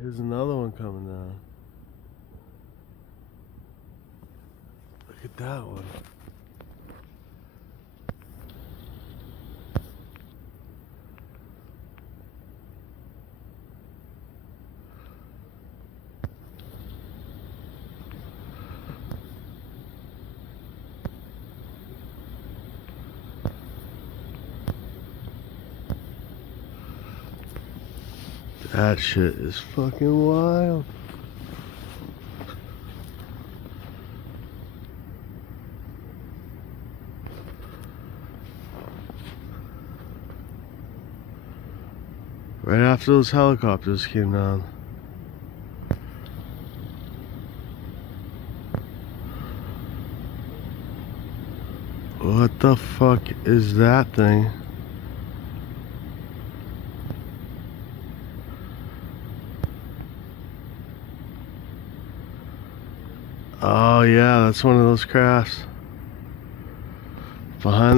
Here's another one coming down. Look at that one. That shit is fucking wild. Right after those helicopters came down. What the fuck is that thing? Oh yeah, that's one of those crafts. Behind the